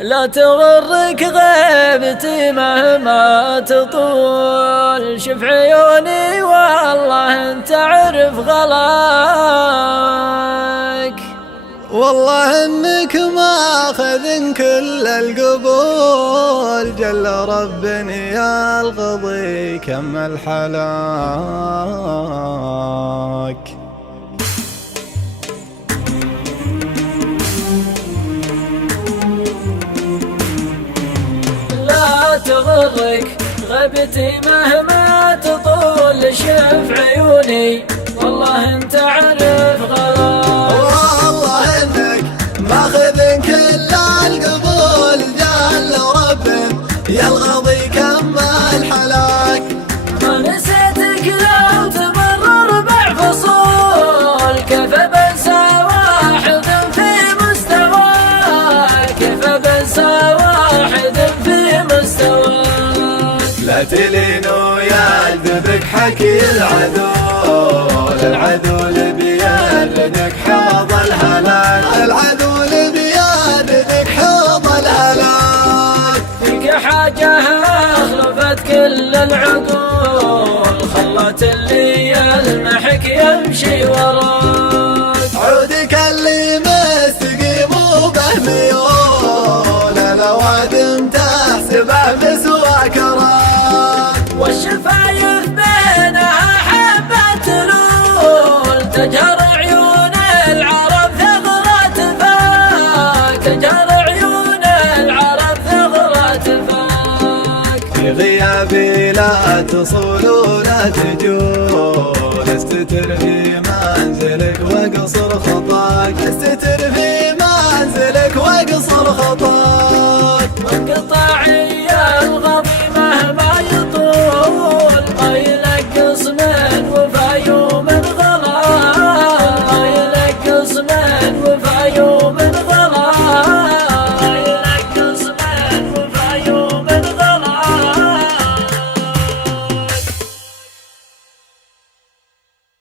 لا تغرك غيبتي مهما تطول، شوف عيوني والله انت عرف غلاك. والله انك ماخذ كل القبول، جل رب يا القضي كمل حلاك. لا تغرك غيبتي مهما تطول، شوف عيوني والله انت عرف غلاك. والله انك ماخذ كل القبول، جل رب يا القضي كمل حلاك. ما نسيتك لو تمر 4 فصول، كيف بنسى واحد في مستواك، كيف بنسى واحد في مستواك. لا تلين ويعذبك حكي العدو اللي بيردك حوض الهلاك، العدو اللي بيردك حوض الهلاك. فيك حاجة أخلفت كل العقول، خلت اللي يلمحك يمشي وراك. عودك اللي مستقيم وبه ميول، الأوادم تحسبه مسواك راك. والشفايف بينها حبة لول، تجهر عيون العرب ثغرة فاك، تجهر عيون العرب ثغرة فاك. في غيابي لا تصول ولا تجول، استتر في منزلك واقصر خطاك، استتر في منزلك واقصر خطاك. وانقطع